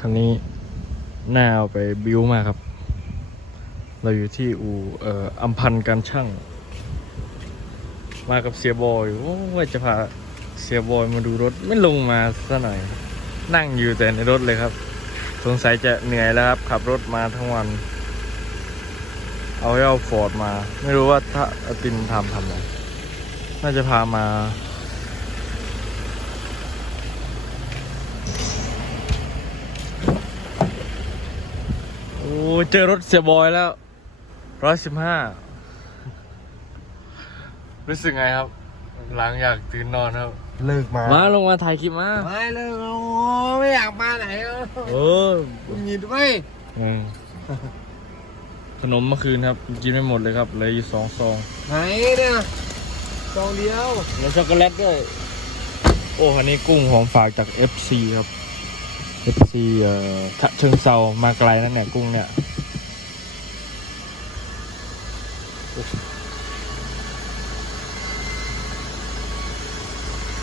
คันนี้น่าเอาไปบิวมากครับ เราอยู่ที่อู่เอ่ออัมพันธ์การช่าง มากับเสียบอยว่าจะพาเสียบอยมาดูรถไม่ลงมาซะหน่อย นั่งอยู่แต่ในรถเลยครับ สงสัยจะเหนื่อยแล้วครับ ขับรถมาทั้งวัน เอาเอาฟอร์ดมา ไม่รู้ว่าถ้าอาตินทำทำอะไรน่าจะพามา เจอรถเสียบอยแล้วร้อยสิบห้ารู้สึกไงครับ หลังอยากตื่นนอนครับ เลิกมา มาลงมาถ่ายคลิปมาไม่เลิกโอ้ไม่อยากมาไหนเออเออหงิดไหมอืมขนมเมื่อคืนครับ กินไม่หมดเลยครับเหลืออยู่สองซองไหนเนี่ยซองเดียวแล้วช็อกโกแลตด้วยโอ้อันนี้กุ้งของฝากจาก FC ครับ FC เอ่อฉะเชิงเซามาไกลนั่นแหละกุ้งเนี่ย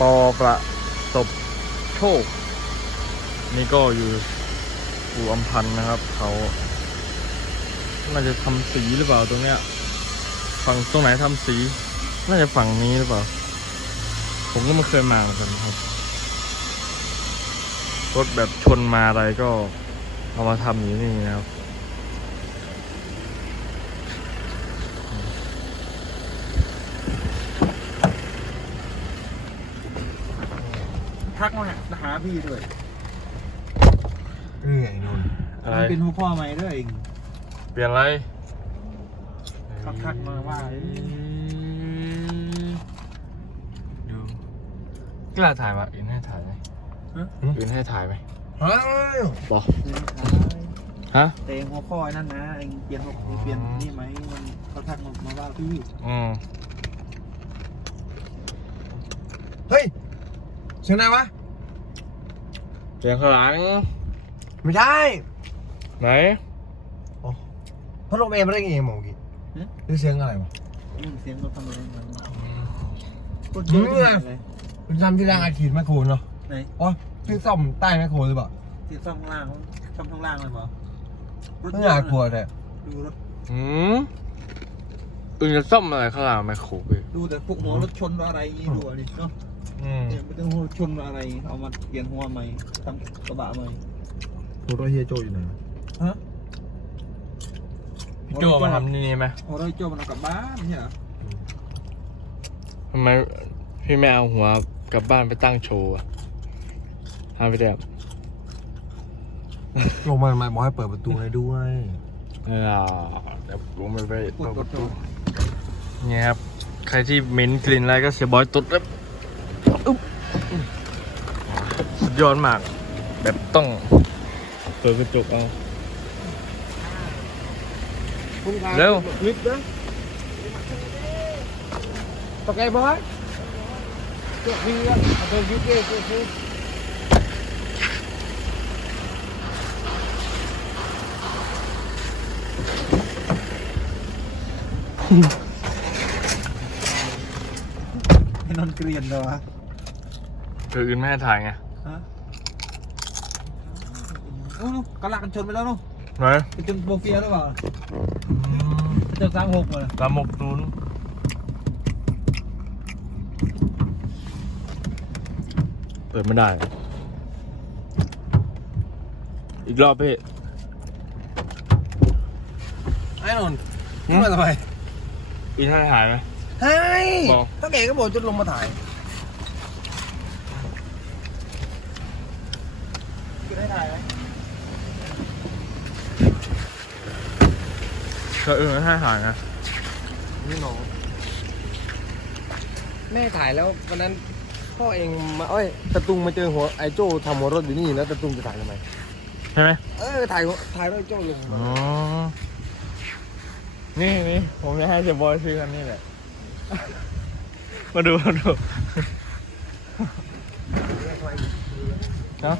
ปอประสบโชค นี่ก็อยู่อู่อำพันธ์นะครับ เขาน่าจะทำสีหรือเปล่าตรงเนี้ย ฝั่งตรงไหนทำสี น่าจะฝั่งนี้หรือเปล่า ผมก็ไม่เคยมาเหมือนกันครับ รถแบบชนมาอะไรก็เอามาทำอยู่นี่นะครับ ทักมาหาพี่ด้วยเหนื่อยนุ่นอะไร มันเป็นหัวข้อใหม่ด้วยเองเปลี่ยนอะไรเขาทักมาว่าเอ้ยดูกล้าถ่ายปะอื่นให้ถ่ายไหมฮะอื่นให้ถ่ายไหมเฮ้ยบอกฮะแต่เองหัวข้อนั่นนะเองเปลี่ยนหัวเปลี่ยนนี่ไหมมันเขาทักมามาว่าพี่อืมเฮ้ยเสียงไหนวะ เสียงข้างหลังไม่ใช่ไหนพัดลมเองไม่ได้ไงหมอกี้หรือเสียงอะไรวะนี่เสียงเขาทำอะไรมันพูดเยอะที่ไหนเลยคุณทำที่ร้านอาคีดแมคโครเนาะไหนอ๋อที่ซ่อมใต้แมคโครหรือเปล่าที่ซ่อมข้างล่างซ่อมข้างล่างเลยเปล่ารถไม่เยอยาอะกกลัวแต่ดูรถอืมอื่นจะซ่อมอะไรข้างหลังไหมโขกอีกดูแต่พวกหัวรถชนอะไรอย่างงี้ดูอะดิเนาะ อืมเนี่ยไม่ต้องหัวชนอะไร เอามาเปลี่ยนหัวใหม่ทำกระบะใหม่รถเฮียโจอยู่ไหนฮะพี่โจมาทำที่นี่ไหมหัวรถโจมันเอากลับบ้านเนี่ยเหรอทำไมพี่ไม่เอาหัวกลับบ้านไปตั้งโชว์อะฮะพี่แดบลงมามาบอกให้เปิดประตูให้ด้วยเออเดี๋ยวผมไปไปพูดรถโจเนี่ยครับ ใครที่เหม็นกลิ่นอะไรก็เสียบอยตุดแล้ว ยอดมาก แบบต้องเปิดกระจกเอา เร็วลิฟต์นะตะไกบอยเจ้าพี่อะเดินยูเก้เจ้าพี่ให้นอนเกลียนเลยวะคืออื่นไม่ให้ถ่ายไง ฮะโอ้โหกระลากันชนไปแล้วเนาะไหนไปจนโบเฟียหรือเปล่าไปจนสามหกเลยลามกนูนเปิดไม่ได้ อีกรอบพี่ไอ้นนท์ขึ้นมาทำไมอีกให้ถ่ายไหมเฮ้ยบอก ถ้าแกก็บอกจะลงมาถ่าย จะได้ถ่ายไหม ก็อื่นไม่ให้ถ่ายนะนี่น้องแม่ถ่ายแล้ววันนั้นพ่อเองมาเอ้ยตะตุงมาเจอหัวไอโจ้ทำหัวรถอยู่นี่แล้วตะตุงจะถ่ายทำไมใช่ไหมเออถ่ายหัวถ่ายรถไอ้โจ้ลงอ๋อนี่นี่ผมจะให้เสียบอยซื้อคันนี้แหละ มาดูมาดู เนาะ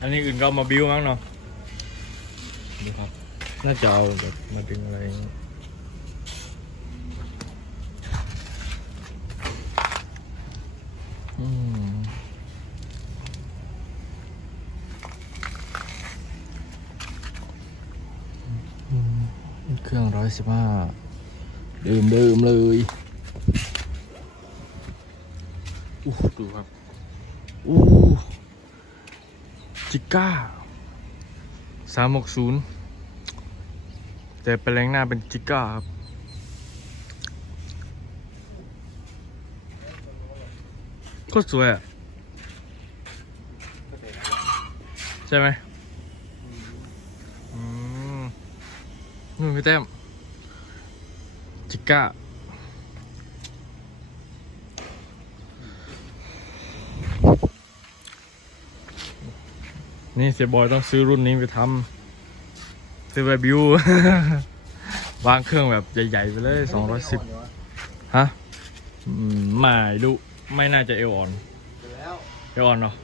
อันนี้อื่นก็เอามาบิวมั้งเนาะดูครับ น่าจะเอาแบบมาดึงอะไรอย่างงี้อืมอืมเครื่องร้อยสิบห้าดื่มดื่มเลยอู้ดูครับอู้ จิก้าสามหกศูนย์แต่แปลงหน้าเป็นจิก้าครับ โคตรสวยอะ ใช่ไหมอืมนู่นพี่แต้มจิก้า นี่เสียบอยต้องซื้อรุ่นนี้ไปทำซื้อไปบิว วางเครื่องแบบใหญ่ๆไปเลยสองร้อยสิบฮะอืมไม่รู้ไม่น่าจะเอวอ่อนไปแล้วเอวอ่อนเนาะ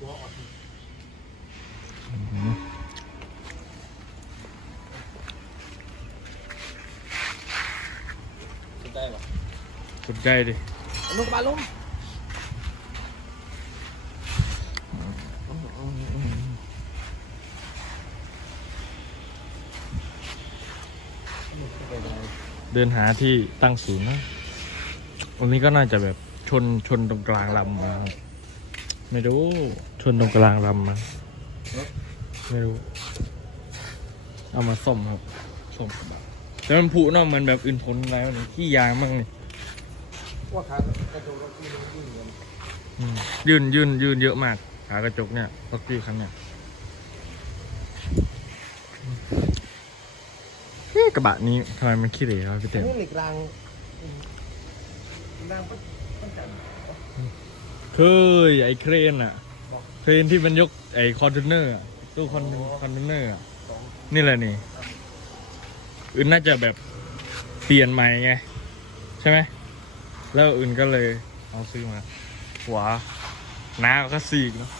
ตัวอ่อนอืมสนใจปะสนใจดิลูกบาลุ่ม เดินหาที่ตั้งศูนย์นะวันนี้ก็น่าจะแบบชนชนตรงกลางลำนะครับไม่รู้ชนตรงกลางลำมาไม่รู้ เอามาซ่อมครับซ่อมกระบแต่มันผุเนาะมันแบบอื่นทนอะไรวะนี่ขี้ยางมั่งนี่ว่าขากระจกรถมีรุ่นยืนยืนยืนเยอะมากขากระจกเนี่ยล็อกกี้คันเนี่ยเฮ้ย กระบะนี้ทำไมมันขี้เหร่ครับพี่เต้นี่เหล็กรางรางปั้นจันเคยไอ้เครนอะเครนที่มันยกไอ้คอนเทนเนอร์อะตู้คอนคอนเทนเนอร์อะนี่แหละนี่อื่นน่าจะแบบเปลี่ยนใหม่ไง ใช่ไหมแล้วอื่นก็เลยเอาซื้อมาหัวหน้าก็สีกเนาะ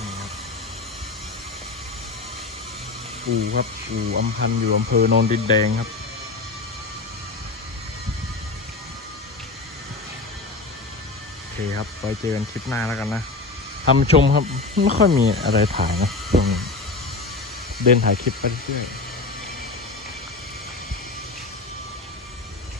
นี่ครับ อู่ครับ อู่อำพันธ์อยู่อำเภอโนนดินแดงครับ โอเคครับ ไปเจอกันคลิปหน้าแล้วกันนะทำชมครับ ไม่ค่อยมีอะไรถ่ายนะช่วงนี้เดินถ่ายคลิปไปเรื่อย